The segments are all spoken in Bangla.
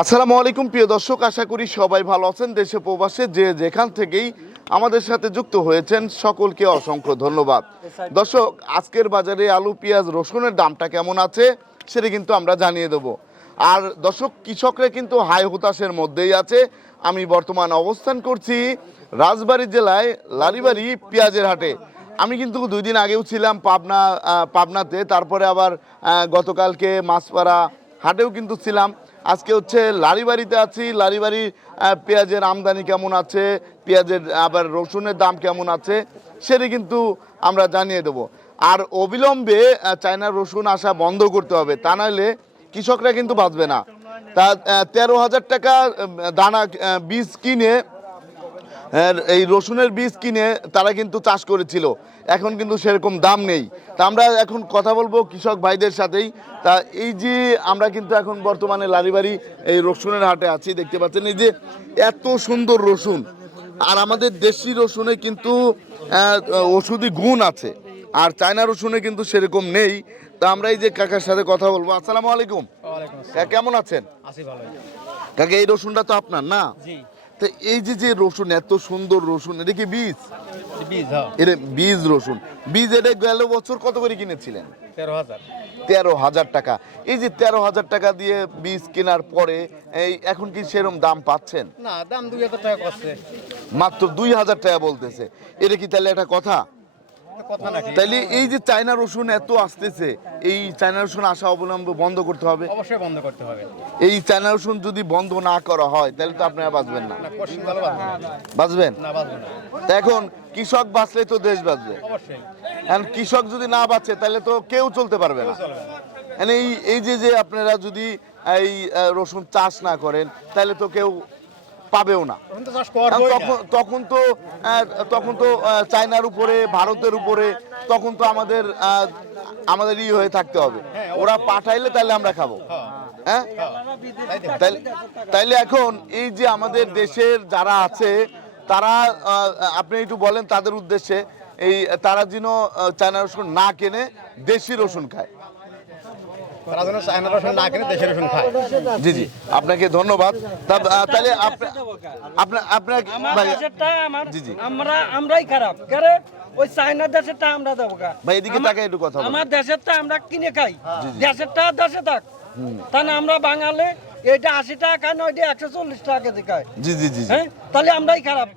আসসালামু আলাইকুম, প্রিয় দর্শক। আশা করি সবাই ভালো আছেন দেশে প্রবাসে। যে যেখান থেকেই আমাদের সাথে যুক্ত হয়েছেন, সকলকে অসংখ্য ধন্যবাদ। দর্শক, আজকের বাজারে আলু, পেঁয়াজ, রসুনের দামটা কেমন আছে, সেটা কিন্তু আমরা জানিয়ে দেব। আর দর্শক, কৃষকরা কিন্তু হাই হতাশের মধ্যেই আছে। আমি বর্তমান অবস্থান করছি রাজবাড়ী জেলায় লারিবাড়ি পেঁয়াজের হাটে। আমি কিন্তু দুই দিন আগেও ছিলাম পাবনা পাবনাতে। তারপরে আবার গতকালকে মাছপাড়া হাটেও কিন্তু ছিলাম। আজকে হচ্ছে লারিবাড়িতে আছি। লারিবাড়ি পেঁয়াজের আমদানি কেমন আছে? পেঁয়াজের, আবার রসুনের দাম কেমন আছে? সেটা কিন্তু আমরা জানিয়ে দেবো। আর অবিলম্বে চায়নার রসুন আসা বন্ধ করতে হবে। তা নাহলে কৃষকরা কিন্তু বাঁচবে না। তা তেরো হাজার টাকা দানা বীজ কিনে এই রসুনের বীজ কিনে তারা কিন্তু চাষ করেছিল। এখন কিন্তু সেরকম দাম নেই। তা আমরা এখন কথা বলব কৃষক ভাইদের সাথেই। তা এই যে আমরা কিন্তু এখন বর্তমানে লারিবাড়ি এই রসুনের হাটে আছি দেখতে পাচ্ছেন এই যে এত সুন্দর রসুন। আর আমাদের দেশি রসুনে কিন্তু ওষুধি গুণ আছে। আর চায়না রসুনে কিন্তু সেরকম নেই। তা আমরা এই যে কাকার সাথে কথা বলব। আসসালামু আলাইকুম। কেমন আছেন? আছি কাকা এই রসুনটা তো আপনার না? তো এই যে যে রসুন এত সুন্দর রসুন এটা কি বীজ? বীজ হ্যাঁ। এটা বীজ রসুন। বীজ এটা গেল বছর কত করে কিনেছিলেন? তেরো হাজার। তেরো হাজার টাকা। এই যে তেরো হাজার টাকা দিয়ে বীজ কেনার পরে এই এখন কি সেরকম দাম পাচ্ছেন? না দাম দুই হাজার টাকা মাত্র দুই হাজার টাকা বলতেছে। এটা কি তাহলে একটা কথা? তাইলে এই যে চায়না রসুন এত আসতেছে এই চায়না রসুন আসা অবলম্বন বন্ধ করতে হবে? অবশ্যই বন্ধ করতে হবে। এই চায়না রসুন যদি বন্ধ না করা হয় তাহলে তো আপনারা বাঁচবেন না। না পশ্চিম ভালো বাঁচবে না। বাঁচবেন? এখন কৃষক বাঁচলে তো দেশ বাঁচবে। অবশ্যই। এখন কৃষক যদি না বাঁচে তাহলে তো কেউ চলতে পারবে না। চলবে না। মানে এই এই যে যে আপনারা যদি এই আহ, রসুন চাষ না করেন তাহলে তো কেউ পাবেও না। তখন তো তখন তো তখন তো চায়নার উপরে ভারতের উপরে তখন তো আমাদের আমাদের ই হয়ে থাকতে হবে। ওরা পাঠাইলে তাহলে আমরা খাব। হ্যাঁ। তাইলে তাইলে এখন এই যে আমাদের দেশের যারা আছে তারা আপনি একটু বলেন তাদের উদ্দেশ্যে এই তারা যেন চায়না রসুন না কেনে দেশি রসুন খায়। তারা যেন চায়না রসুন না কিনে দেশের রসুন খায়। জি জি। আপনাকে ধন্যবাদ। তাহলে আপনার আপনার আমার জি, জি। আমরাই খারাপ। ওই চায়না দেশেরটা আমরা দেবো ভাই, এদিকে একটু কথা আমার দেশেরটা আমরা কিনে খাই। দেশেরটা দেশে থাক। তা না আমরা বাঙালি এটা আশি টাকা খাই না ওইটা একশো চল্লিশ টাকা কেজি খায়। জি জি জি জি। হ্যাঁ? তাহলে আমরাই খারাপ।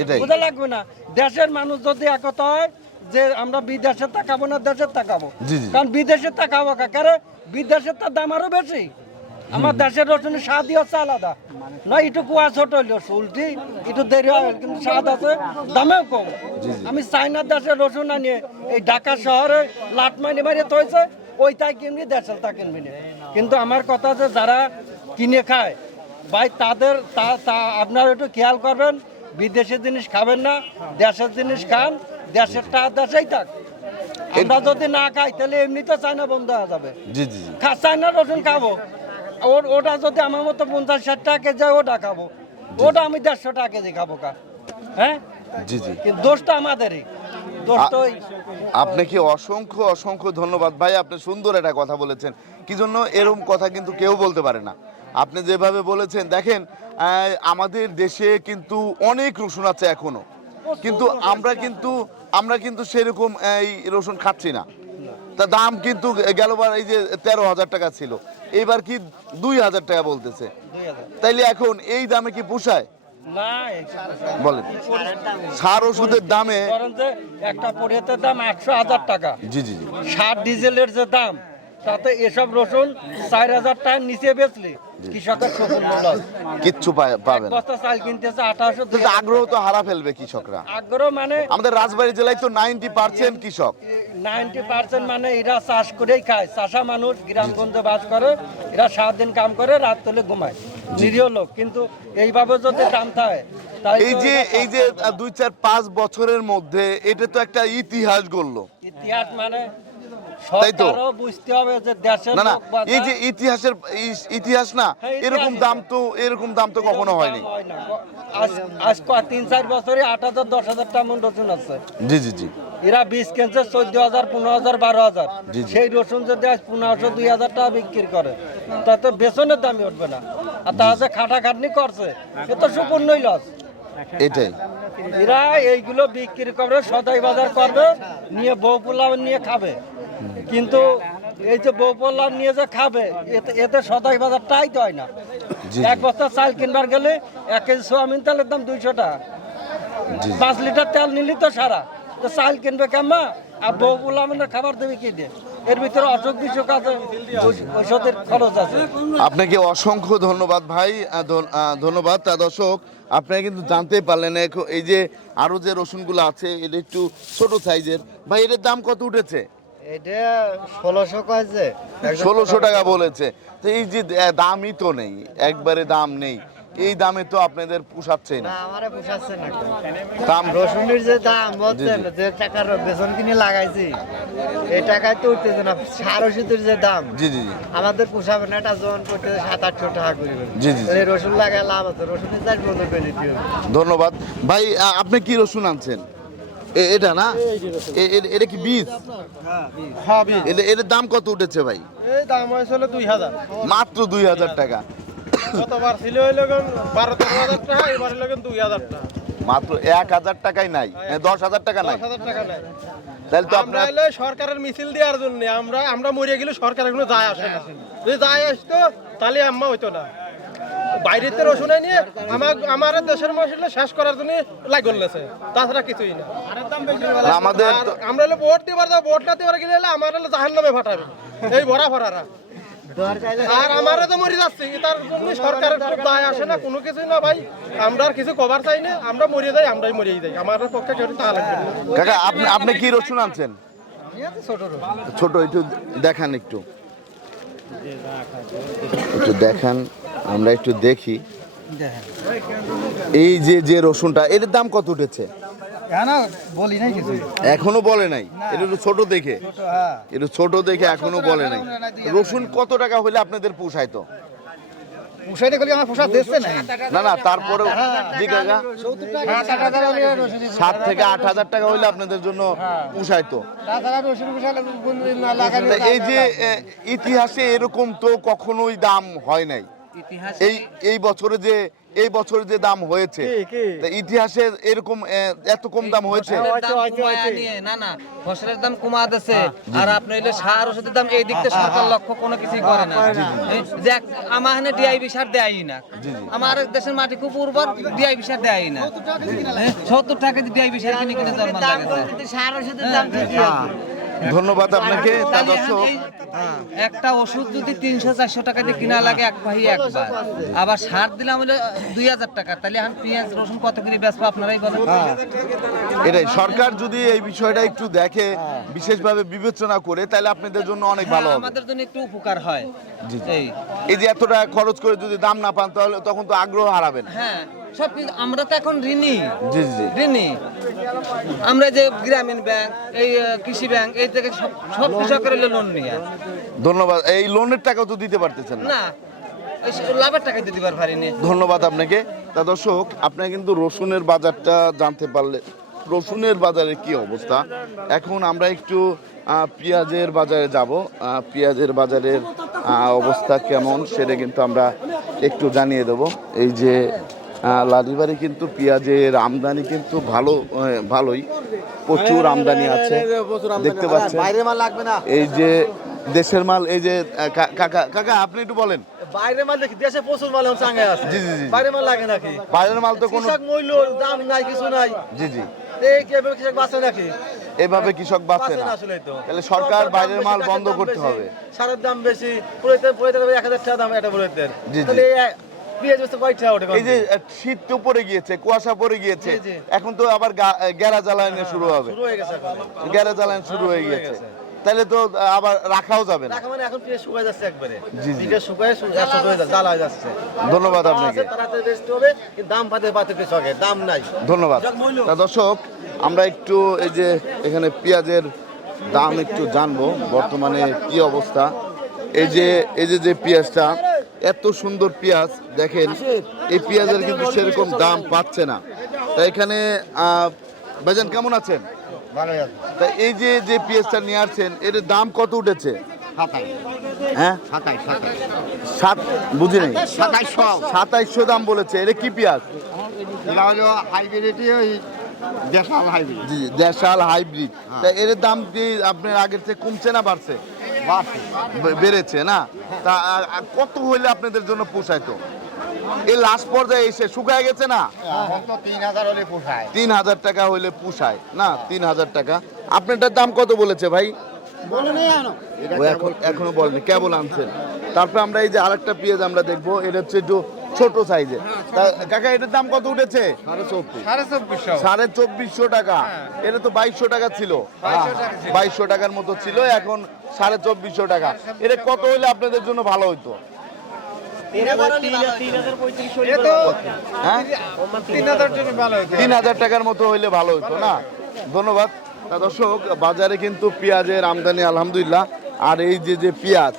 এটাই। বোঝা লাগবে না। দেশের মানুষ যদি একতা হয় যে আমরা বিদেশে তাকাবো না দেশের তাকাবো। কারণ বিদেশে তাকাবো কাকারে বিদেশের তার দাম আরও বেশি। আমার দেশের রসুনের স্বাদই হচ্ছে আলাদা। না একটু কুয়া ছোট হইল উল্টি একটু দেরি হয় কিন্তু স্বাদ আছে দামেও কম। আমি চাইনার দেশের রসুন আনিয়ে এই ঢাকা শহরে লাট মাইনে মারিয়ে থইছে ওইটাই কিনবি দেশের তা কিনবি। কিন্তু আমার কথা যে যারা কিনে খায় ভাই তাদের তা তা আপনারা একটু খেয়াল করবেন বিদেশের জিনিস খাবেন না দেশের জিনিস খান দেশের টা দেশেই থাক। আমরা যদি না খাই তাহলে এমনিতে চায়না বন্ধ হয়ে যাবে। জি জি চায়না রসুন খাব। ওর ওটা যদি আমার মতো পঞ্চাশ ষাট টাকা কেজি ওটা খাব। ওটা আমি দেড়শো টাকা কেজি খাব কা। হ্যাঁ? জি জি। দোষটা আমাদেরই। আপনাকে অসংখ্য অসংখ্য ধন্যবাদ। ভাই আপনি সুন্দর একটা কথা বলেছেন। কি জন্য এরকম কথা কিন্তু কেউ বলতে পারে না। আপনি যেভাবে বলেছেন দেখেন আমাদের দেশে কিন্তু অনেক রসুন আছে এখনও। কিন্তু আমরা কিন্তু আমরা কিন্তু সেরকম এই রসুন খাচ্ছি না। তা দাম কিন্তু গেলবার এই যে তেরো হাজার টাকা ছিল। এবার কি দুই হাজার টাকা বলতেছে। তাইলে এখন এই দামে কি পোষায়? বলেন। সার ওষুধের দামে একটা পরিয়তের দাম একশো হাজার টাকা। জি জি জি। সার ডিজেলের যে দাম তাতে এসব রসুন চার হাজার টাকার নিচে বেচলে কৃষকের সফল লস কিচ্ছু পায়- পাবে না। বস্তা চাল কিনতেছে আঠারোশো কিন্তু আগ্রহ তো হারা ফেলবে কৃষকরা। আগ্রহ মানে আমাদের রাজবাড়ী জেলায় তো নাইনটি পার্সেন্ট কৃষক। নাইনটি পার্সেন্ট মানে এরা চাষ করেই খায়। চাষা মানুষ গ্রামগঞ্জে বাস করে এরা সারাদিন কাম করে রাত তুলে ঘুমায়। নিরীহ লোক। কিন্তু এইভাবে যদি দাম থাকে তাই এই তো যে এরা এই যে আহ, দুই চার পাঁচ বছরের মধ্যে এটা তো একটা ইতিহাস গড়লো। ইতিহাস মানে তাই তো? বুঝতে হবে যে দেশের না না এই যে ইতিহাসের ইতিহাস না হ্যাঁ, এরকম দাম তো এরকম দাম তো কখনো হয়নি। আজ তিন চার বছরে আট হাজার দশ হাজার টাকা মন রসুন আছে। জি জি জি। এরা বীজ কিনছে চোদ্দ হাজার পনেরো হাজার বারো হাজার। সেই রসুন যদি আজ পনেরোশো দুই হাজার টাকা বিক্রি করে তাতে বেসনের দামই উঠবে না। আর তা যে খাটাখাটনি করছে এ তো সুপূর্ণই লস। এটাই। এরা এইগুলো বিক্রি করবে সদাই বাজার করবে নিয়ে বউ পোলাও নিয়ে খাবে। কিন্তু এই যে বউ পোলাও নিয়ে যে খাবে এতে এতে সদাই বাজারটাই তো হয় না। এক বস্তা চাল কিনবার গেলে এক কেজি সোয়াবিন তেলের দাম দুইশো টাকা। পাঁচ লিটার তেল নিলি তো সারা। তো চাল কিনবে কেমা আর বউ পোলাও মানে খাবার দেবে কি দিয়ে? এর ভিতরে অসুখ বিসুখ আছে ঔষধের খরচ আছে। আপনাকে অসংখ্য ধন্যবাদ ভাই ধন- ধন্যবাদ। তা দর্শক আপনারা কিন্তু জানতে পারলেন এই যে আরও যে রসুনগুলো আছে এটা একটু ছোট সাইজের। ভাই এটার দাম কত উঠেছে? এটা ষোলোশো কয়েছে ষোলোশো টাকা বলেছে। তো এই যে দামই তো নেই একবারে দাম নেই। এই দামে তো আপনাদের পোষাচ্ছে না। আমারে পোষাচ্ছে না। দাম রসুনের যে দাম বলছেন। যে টাকার বেতন কিনে লাগাইছি এই টাকায় তো উঠতেছে না। সার ওষুধের যে দাম জি জি আমাদের পোষাবে না এটা জন করতে সাত আটশো টাকা করে জি, জি, রসুন লাগায় লাভ আছে রসুনের চার পর্যন্ত বেনিফিট ধন্যবাদ। ভাই আপনি কি রসুন আনছেন? এটা না? এটা কি বীজ? এটা- এটার দাম কত উঠেছে ভাই? দাম হয়েছিল দুই হাজার। মাত্র দুই হাজার টাকা। গতবার ছিল বারো তেরো হাজার টাকা এবার দুই হাজার টাকা। মাত্র এক হাজার টাকাই নাই। দশ হাজার টাকা নাই। হাজার টাকা তাহলে তো আমরা আপনার সরকারের মিছিল দেওয়ার জন্য আমরা আমরা মরিয়ে গেলে সরকারের কোনো যায় আসে না। যদি যায় আসতো তাহলে আম্মা হইতো না। বাইরেতে রসুনে নিয়ে আমার আমার দেশের মশলা শেষ করার জন্য লাগলেছে তাছাড়া কিছুই না। আমাদের আর আমরা হলো ভোট দিবার যাব ভোট না দিবার গেলে আমার হলো জাহান নামে ফাটাবে। এই ভরা ভরারা। আর আমারও তো মরে যাচ্ছে তার জন্য সরকারের খুব দায় আসে না কোনো কিছুই না ভাই। আমরা আর কিছু কভার চাই না আমরা মরে যাই আমরাই মরিয়ে যাই। আমার পক্ষে কেউ তা লাগবে কাকা আপনি আপনি কি রসুন আনছেন? ছোট একটু দেখান একটু। একটু দেখান। আমরা একটু দেখি। এই যে যে রসুনটা এর দাম কত উঠেছে? বলি এখনও বলে নাই? এটা একটু ছোট দেখে। একটু ছোট দেখে এখনও বলে নাই। রসুন কত টাকা হলে আপনাদের পোষায় তো? আমার না না না তারপরে সাত থেকে আট হাজার টাকা হলে আপনাদের জন্য তা। এই যে ইতিহাসে এরকম তো কখনোই দাম হয় নাই। এই এই বছরে যে এই বছরে যে দাম হয়েছে ইতিহাসে এরকম এত কম দাম হয়েছে? দাম না না ফসলের দাম কমা দিচ্ছে আর আপনি হইলে সার ওষুধের দাম এই দিক থেকে সরকার লক্ষ্য কোনো কিছুই করে না। যে আমার এখানে ডিআইবি সার দেয়ই না। আমার দেশের মাটি খুব উর্বর ডিআইবি সার দেয়ই না। সত্তর টাকা ডিআইবি সার কিনে কিনে লাগেছে। সার ওষুধের দাম ঠিকই আছে। ধন্যবাদ আপনাকে তা দর্শক। একটা ওষুধ যদি তিনশো চারশো টাকা দিয়ে কিনা লাগে এক ভাই একবার আবার সার দিলাম হলে দুই হাজার টাকা। তাহলে এখন পেঁয়াজ রসুন কত করে বেচবো আপনারাই বলেন। এটাই সরকার যদি এই বিষয়টা একটু দেখে বিশেষভাবে বিবেচনা করে তাহলে আপনাদের জন্য অনেক ভালো হ্যাঁ, আমাদের জন্য একটু উপকার হয়। এই। এই যে এত টাকা খরচ করে যদি দাম না পান তাহলে তখন তো আগ্রহ হারাবেন হ্যাঁ। সব কিছু আমরা তো এখন ঋণী। জি জি ঋণী। আমরা যে গ্রামীণ ব্যাংক এই কৃষি ব্যাংক এই থেকে সব সব কৃষকের লোন নিয়ে। ধন্যবাদ। এই লোনের টাকাও তো দিতে পারতেছেন না। লাভের টাকা দিতে পারিনি। ধন্যবাদ আপনাকে। তা দর্শক আপনারা কিন্তু রসুনের বাজারটা জানতে পারলে রসুনের বাজারে কি অবস্থা? এখন আমরা একটু পেঁয়াজের বাজারে যাব। পেঁয়াজের বাজারের অবস্থা কেমন সেটা কিন্তু আমরা একটু জানিয়ে দেব। এই যে লালিবাড়ি কিন্তু পেঁয়াজের আমদানি কিন্তু ভালো ভালোই। প্রচুর আমদানি আছে। দেখতে পাচ্ছেন? বাইরে মাল লাগবে না। এই যে দেশের মাল এই যে কাকা কাকা আপনি একটু বলেন। বাইরে মাল দেখি দেশে প্রচুর মাল এখন চাঙ্গাই আছে। জি জি জি। বাইরে মাল লাগে নাকি? বাইরের মাল তো কোনো মূল্য দাম নাই কিছু নাই। জি জি। এই কেবল কৃষক বাঁচে নাকি? এভাবে কৃষক বাঁচে না। তাহলে সরকার বাইরের মাল বন্ধ করতে হবে। সারের দাম বেশি পুরোতে পুরোতে এক হাজার টাকা দাম এটা পুরোতে জি, জি। এই যে শীত তো পড়ে গিয়েছে কুয়াশা পড়ে গিয়েছে। এখন তো আবার গ্যারা জ্বালানো শুরু হবে। গ্যারা জ্বালানো শুরু হয়ে গিয়েছে। তাহলে তো আবার রাখাও যাবে না। মানে এখন শুকায় যাচ্ছে একবারে। জি, শুকায় শু- একশো হয়ে যাচ্ছে হয়ে যাচ্ছে। ধন্যবাদ আপনাকে। তাড়াতাড়ি বেচতে হবে দাম পাতে পাতে দাম নাই। ধন্যবাদ। তা দর্শক আমরা একটু এই যে এখানে পেঁয়াজের দাম একটু জানব বর্তমানে কি অবস্থা। এই যে এই যে যে পেঁয়াজটা এত সুন্দর পেঁয়াজ দেখেন এই পেঁয়াজের কিন্তু সেরকম দাম পাচ্ছে না। তা এখানে আহ, ভাইজান কেমন আছেন? তা এই যে যে পেঁয়াজটা নিয়ে আসছেন এর দাম কত উঠেছে? হ্যাঁ? সাত বুঝি নেই। সাতাইশশো। সাতাইশশো দাম বলেছে এটা কি পেঁয়াজ? দেশাল হাইব্রিড। হাইব্রিড। তা এর দাম কি আপনার আগের থেকে কমছে না বাড়ছে? বাড়ছে, না? তা কত হইলে আপনাদের জন্য পোষায় তো এই লাস্ট পর্যায়ে এসে শুকায় গেছে, না? তিন হাজার টাকা হইলে পোষায়, না? তিন হাজার টাকা। আপনারটার দাম কত বলেছে ভাই? এখনও বলেনি, কেবল আনছেন। তারপর আমরা এই যে আরেকটা পেঁয়াজ আমরা দেখব, এটা হচ্ছে একটু ছোট সাইজের কাকা এটার দাম কত উঠেছে? সাড়ে চব্বিশশো। টাকা। এটা তো বাইশশো টাকা ছিল। বাইশশো টাকার মতো ছিল এখন সাড়ে চব্বিশশো টাকা। এটা কত হইলে আপনাদের জন্য ভালো হইতো? হ্যাঁ? তিন হাজার টাকার মতো হইলে ভালো হতো না? ধন্যবাদ। দর্শক বাজারে কিন্তু পেঁয়াজের আমদানি আলহামদুলিল্লাহ। আর এই যে যে পেঁয়াজ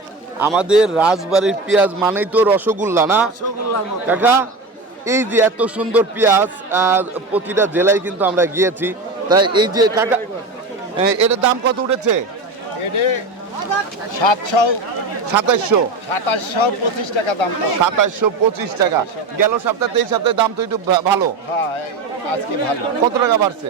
আমাদের রাজবাড়ির পেঁয়াজ মানেই তো রসগোল্লা না? কাকা এই যে এত সুন্দর পেঁয়াজ প্রতিটা জেলায় কিন্তু আমরা গিয়েছি। তাই এই যে কাকা এটার দাম কত উঠেছে? সাতশো সাতাইশশো সাতাশশো পঁচিশ টাকা দাম সাতাইশশো পঁচিশ টাকা। গেল সপ্তাহে এই সপ্তাহে দাম তো একটু ভালো। হ্যাঁ আজকে ভালো। কত টাকা বাড়ছে?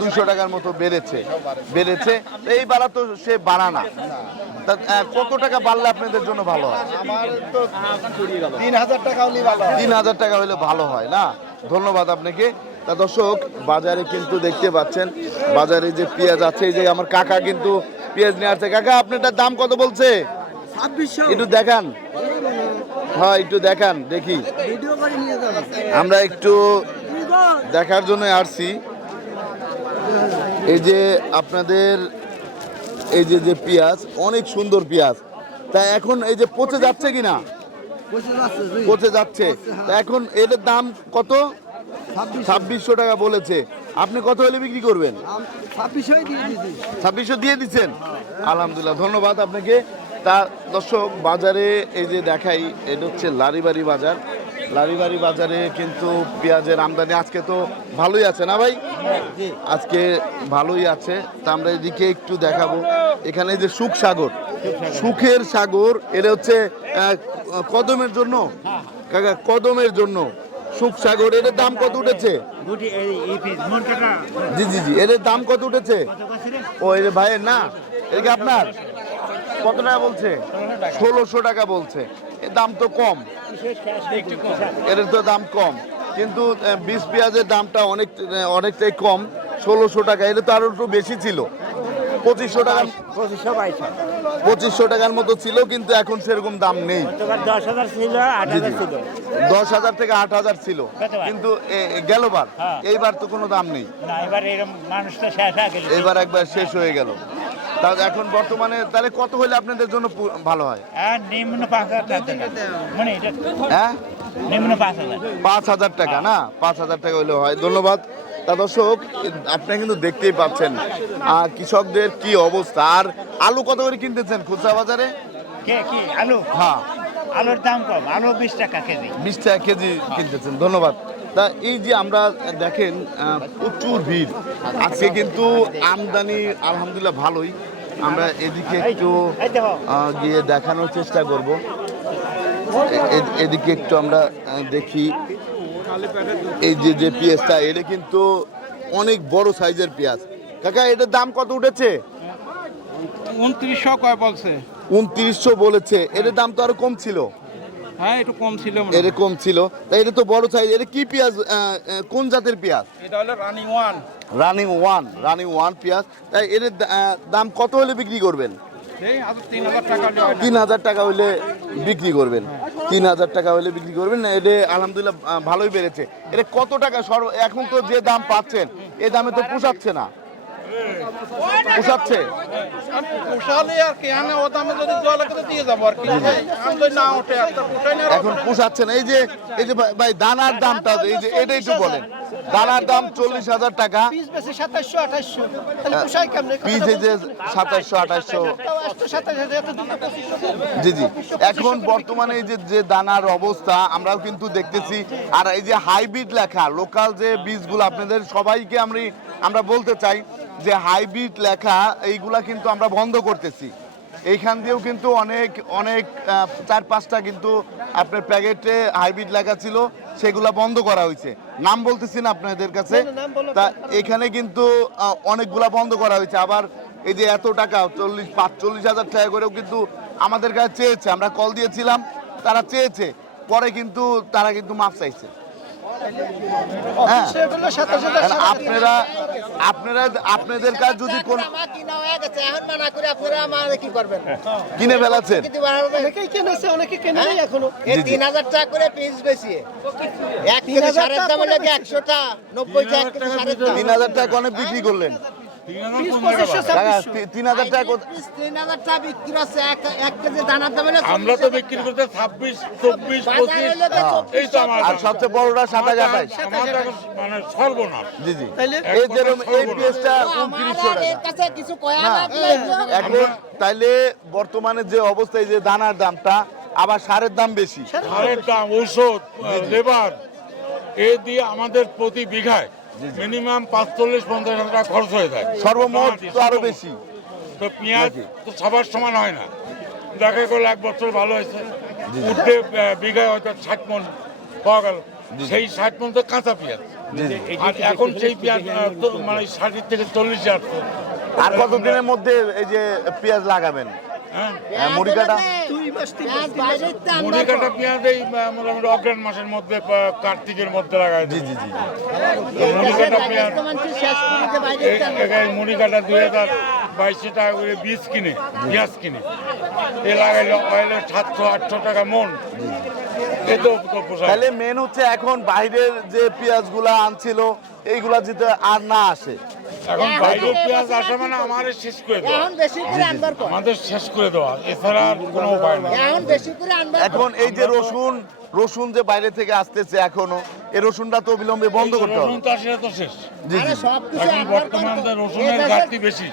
দুইশো টাকার মতো বেড়েছে বেড়েছে। এই বাড়া তো সে বাড়া না। কত টাকা বাড়লে আপনাদের জন্য ভালো হয়? আমার তিন হাজার টাকা হলে ভালো হয়। তিন হাজার টাকা হলে ভালো হয় না? ধন্যবাদ আপনাকে। তা দর্শক বাজারে কিন্তু দেখতে পাচ্ছেন বাজারে যে পেঁয়াজ আছে এই যে আমার কাকা কিন্তু পেঁয়াজ নিয়ে আসছে। কাকা আপনারটার দাম কত বলছে? একটু দেখান। হ্যাঁ একটু দেখান দেখি। আমরা একটু দেখার জন্য আসছি। এই যে আপনাদের এই যে যে পেঁয়াজ অনেক সুন্দর পেঁয়াজ। তা এখন এই যে পচে যাচ্ছে কিনা? পচে যাচ্ছে তা এখন এদের দাম কত? ছাব্বিশশো। টাকা বলেছে। আপনি কত হলে বিক্রি করবেন? ছাব্বিশশো দিয়ে দিচ্ছেন? আলহামদুলিল্লাহ ধন্যবাদ আপনাকে। তা দর্শক বাজারে এই যে দেখাই এটা হচ্ছে লারিবাড়ি বাজার। লারিবাড়ি বাজারে কিন্তু পেঁয়াজের আমদানি আজকে তো ভালোই আছে না ভাই? আজকে ভালোই আছে। তা আমরা এদিকে একটু দেখাবো। এখানে যে সুখ সাগর। সুখের সাগর এটা হচ্ছে কদমের জন্য? কাকা কদমের জন্য। সুখ সাগর এর দাম কত উঠেছে? জি জি জি এর দাম কত উঠেছে? ও এর ভাইয়ের না? এটা আপনার? কত টাকা বলছে? ষোলোশো টাকা বলছে। এর দাম তো কম। এর তো দাম কম। কিন্তু বিষ পেঁয়াজের দামটা অনেক অনেকটাই কম। ষোলোশো টাকা এটা তো আরও একটু বেশি ছিল। পঁচিশশো টাকা পঁচিশশো বাইশ। পঁচিশশো টাকার মতো ছিল কিন্তু এখন সেরকম দাম নেই। দশ হাজার থেকে আট হাজার ছিল। কিন্তু গেলবার হ্যাঁ। এইবার তো কোনো দাম নেই। এবার এরকম মানুষটা শেষ হয়ে গেল। এবার একবার শেষ হয়ে গেল। তা এখন বর্তমানে তাহলে কত হলে আপনাদের জন্য ভালো হয়? নিম্ন পাঁচ হাজার টাকা। মানে হ্যাঁ? নিম্ন পাঁচ হাজার। টাকা না? পাঁচ হাজার টাকা হলে হয়। ধন্যবাদ। তা দর্শক আপনি কিন্তু দেখতেই পাচ্ছেন কৃষকদের কি অবস্থা। আর আলু কত করে কিনতেছেন খুচরা বাজারে? কে কি আলু? হ্যাঁ। আলুর দাম কম। আলু বিশ টাকা কেজি। বিশ টাকা কেজি কিনতেছেন। ধন্যবাদ। তা এই যে আমরা দেখেন প্রচুর ভিড়। আজকে কিন্তু আমদানি আলহামদুলিল্লাহ ভালোই। আমরা এদিকে একটু গিয়ে দেখানোর চেষ্টা করব। এদিকে একটু আমরা দেখি। এই যে যে পেঁয়াজটা এটা কিন্তু অনেক বড় সাইজের পেঁয়াজ। কাকা এটার দাম কত উঠেছে? উনত্রিশশো কয় বলছে? উনত্রিশশো বলেছে। এটার দাম তো আরও কম ছিল। হ্যাঁ একটু কম ছিল এটা কম ছিল। তাই এটা তো বড় সাইজ এটা কি পেঁয়াজ কোন জাতের পেঁয়াজ? এটা হলো running one. Running one running one পেঁয়াজ। তাই এর দাম কত হলে বিক্রি করবেন? তিন হাজার টাকা হলে বিক্রি করবেন। তিন হাজার টাকা হলে বিক্রি করবেন। এটা আলহামদুলিল্লাহ ভালোই বেড়েছে। এটা কত টাকা সর্ব এখন তো যে দাম পাচ্ছেন, এ দামে তো পোষাচ্ছে না। পোষাচ্ছে? পোষালে আর কি হ্যাঁ ও দামে যদি জল তো দিয়ে যাব আর কি। আমি না ওঠে আর তা পোষাই এখন পোষাচ্ছে না। এই যে এই যে ভাই- দানার দামটা এই যে এটা একটু বলেন। দানার দাম চল্লিশ হাজার টাকা। পিস বেশি সাতাশশো আঠাশশো। তাহলে পোষায় কেমনে? পিস এই যে সাতাশশো আঠাশশো। সাতাশ হাজার এত দুটো পঁচিশশো জি জি। এখন বর্তমানে এই যে যে দানার অবস্থা আমরাও কিন্তু দেখতেছি। আর এই যে হাইব্রিড লেখা লোকাল যে বীজগুলো আপনাদের সবাইকে আমরা আমরা বলতে চাই যে হাইব্রিড লেখা এইগুলা কিন্তু আমরা বন্ধ করতেছি। এইখান দিয়েও কিন্তু অনেক অনেক চার পাঁচটা কিন্তু আপনার প্যাকেটে হাইব্রিড লেখা ছিল সেগুলা বন্ধ করা হয়েছে। নাম বলতেছি না আপনাদের কাছে। তা এখানে কিন্তু অনেকগুলা বন্ধ করা হয়েছে। আবার এই যে এত টাকা চল্লিশ পাঁচচল্লিশ হাজার টাকা করেও কিন্তু আমাদের কাছে চেয়েছে। আমরা কল দিয়েছিলাম তারা চেয়েছে। পরে কিন্তু তারা কিন্তু মাপ চাইছে। হ্যাঁ আপনারা আপনারা আপনাদের কাছে যদি কোন কিনা হয়ে গেছে এখন মানা করে আপনারা আমার কি করবেন? কিনে ফেলাচ্ছেন? কিনেছে অনেকে কেনে এখনও। এই তিন হাজার টাকা করে পিস বেশি। এক কেজি সারের দাম কি একশোটা কেজি সারের দাম। তিন হাজার টাকা অনেক বিক্রি করলেন। পিস পঁচিশশো টাকা ছাব্বিশশো তি- তিন হাজার টাকা তিন হাজার টাকা বিক্রি হচ্ছে এক এক কেজি দানার দাম আমরা তো বিক্রি করতে ছাব্বিশ চব্বিশ পঁচিশ। এই তো আমার আর সবচেয়ে বড়টা সাতাশ আঠাশ মানে সর্বনাশ। জি জি। এই যেরকম এই পেঁয়াজটা উনত্রিশশো টাকা? কিছু কয়া না, না। এখন তাইলে বর্তমানে যে অবস্থায় যে দানার দামটা আবার সারের দাম বেশি। সারের দাম ঔষধ লেবার এ দিয়ে আমাদের প্রতি বিঘায় মিনিমাম পাঁচচল্লিশ পঞ্চাশ হাজার টাকা খরচ হয়ে যায়। সর্বমোট তো আরও বেশি। তো পেঁয়াজ তো সবার সমান হয় না। দেখা গেল এক বছর ভালো হয়েছে। উঠে আহ, বিঘায় হয়তো ষাট মন পাওয়া গেল। সেই ষাট মন তো কাঁচা পেঁয়াজ। আর এখন সেই পেঁয়াজ তো মানে ষাটের থেকে চল্লিশ আসছে আর কতদিনের মধ্যে এই যে পেঁয়াজ লাগাবেন? হ্যাঁ? হ্যাঁ, মুড়ি কাটা মুড়ি কাটা পেঁয়াজ এই আহ, মোটামুটি অগ্রাণ মাসের মধ্যে কার্তিকের মধ্যে লাগায় জি দিই। জি জি। মুড়ি কাটা পেঁয়াজ মুড়ি কাটা দুই হাজার বাইশশো টাকা করে বীজ কিনে পেঁয়াজ কিনে। এ লাগাইলে অয়েলের সাতশো আটশো টাকা মন। এ তো তো তাহলে মেন হচ্ছে এখন বাইরের যে পেঁয়াজগুলা আনছিল এইগুলা যাতে আর না আসে এখন বাইরের পেঁয়াজ আসে মানে আমাদের শেষ করে দেওয়া। এখন বেশি করে আনবার পর। আমাদের শেষ করে দেওয়া। এছাড়া আর কোনো উপায় নেই। এখন বেশি করে আনবার এখন এই যে রসুন রসুন যে বাইরে থেকে আসতেছে এখনও এই রসুনটা তো অবিলম্বে বন্ধ করতে হবে। রসুন তো আসলে তো শেষ। জি জি। সব কিছু এখন বর্তমানে রসুনের ঘাটতি বেশি।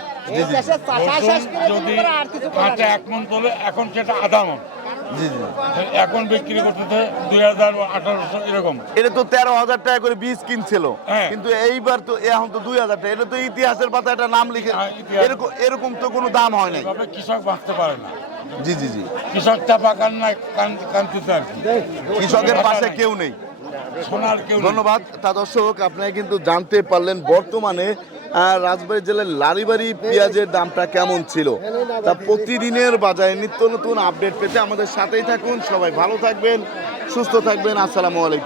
করে যদি কাঁচা এক মন তোলে এখন সেটা আধা মন। জি জি। এখন বিক্রি করতেছে দুই হাজার আঠারোশো এরকম। এটা তো তেরো হাজার টাকা করে বীজ কিনছিল। কিন্তু এইবার তো এখন তো দুই হাজার টাকা। এটা তো ইতিহাসের পাতা একটা নাম লিখে এরকম এরকম তো কোনো দাম হয় নাই। কৃষক বাঁচতে পারে না। জি জি জি। কৃষক চাপা কান্নায় কান্তিতে আর কি। কৃষকের পাশে কেউ নেই। সোনার কেউ ধন্যবাদ। তা দর্শক আপনারা কিন্তু জানতে পারলেন বর্তমানে রাজবাড়ী জেলার লারিবাড়ি পেঁয়াজের দামটা কেমন ছিল? তা প্রতিদিনের বাজারে নিত্য নতুন আপডেট পেতে আমাদের সাথেই থাকুন। সবাই ভালো থাকবেন, সুস্থ থাকবেন। আসসালামু আলাইকুম।